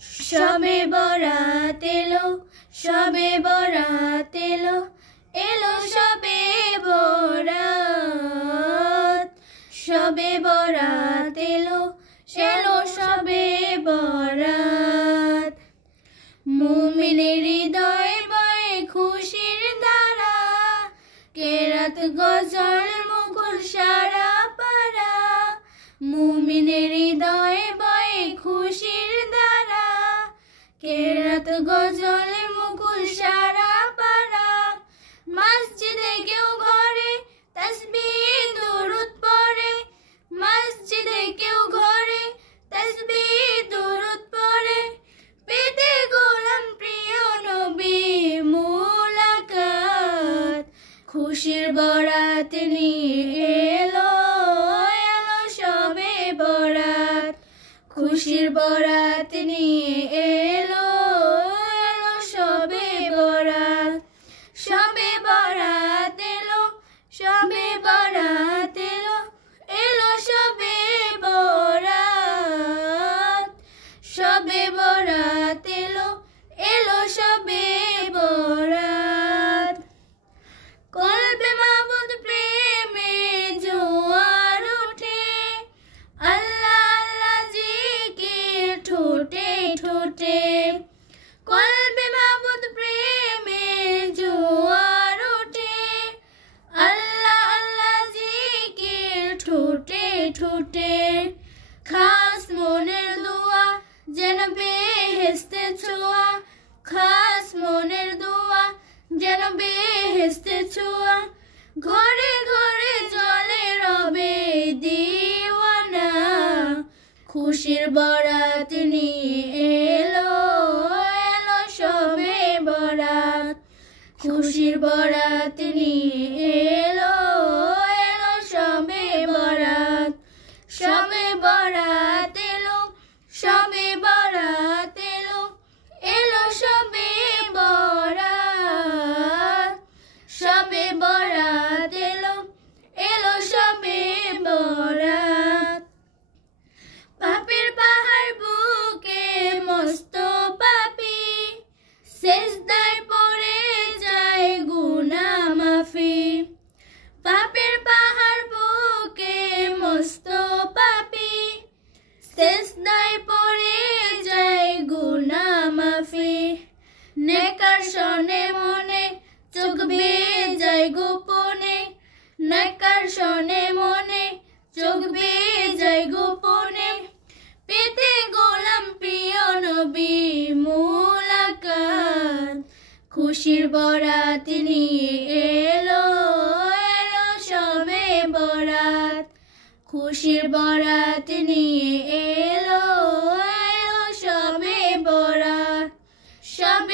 শবে বরাত এলো, শবে বরাত এলো, এলো শবে বরাত। শবে বরাত এলো, এলো শবে বরাত। মুমিনের হৃদয়ে বয়ে খুশির ধারা, কেরাত গজল মুকুল সারা পারা। মুমিনের হৃদয়ে বয়ে খুশির ধারা, কেরাত গজল মুকুল সারা পারা। মসজিদে কেউ ঘরে তাসবিহ দুরূদ পড়ে, মসজিদে কেউ ঘরে তাসবিহ দুরূদ পড়ে। পেতে গোলাম প্রিয় নবী মুলাকাত, খুশির বরাত নিয়ে এলো, এলো শবে বরাত। খুশির বরাত নিয়ে এলো, এলো শবে বরাত। শবে বরাত এলো, শবে বরাত এলো, এলো শবে বরাত। শবে বরাত এলো, এলো শবে বরাত। কলবে মাবুদ প্রেমে জোয়ার ওঠে, আল্লাহ আল্লাহ জিকির ঠোঁটে ঠোঁটে। কলবে মাবুদ প্রেমে জোয়ার ওঠে, আল্লাহ আল্লাহ জিকির ঠোঁটে ঠোঁটে। খাস মনের দোয়া যেন বেহেশতে ছোঁয়া, খাস মনের দোয়া যেন বেহেশতে ছোঁয়া। ঘরে ঘরে জলে রবে দিওয়ানা, খুশির বরাত নিয়ে এলো, এলো শবে বরাত। খুশির বরাত নিয়ে এলো, এলো শবে বরাত। শবে বরাত এলো, শবে বরাত এলো, এলো শবে বরাত। শবে বরাত এলো, এলো শবে বরাত। পাপের পাহাড় বুকে মস্ত পাপী, সেজদায় পড়ে যায় গুনাহ মাফি। পাপের পাহাড় বুকে মস্ত পাপী, সেজদায় পড়ে যায় গুনাহ মাফি। নেকার শোনে মনে চোখ বেয়ে যায় গোপনে, নেকার শোনে মনে চোখ বেয়ে যায় গোপনে। পেতে গোলাম প্রিয় নবী মুলাকাত, খুশির বরাত নিয়ে এলো, এলো শবে বরাত। খুশির বরাত নিয়ে এলো, এলো শবে বরাত। শবে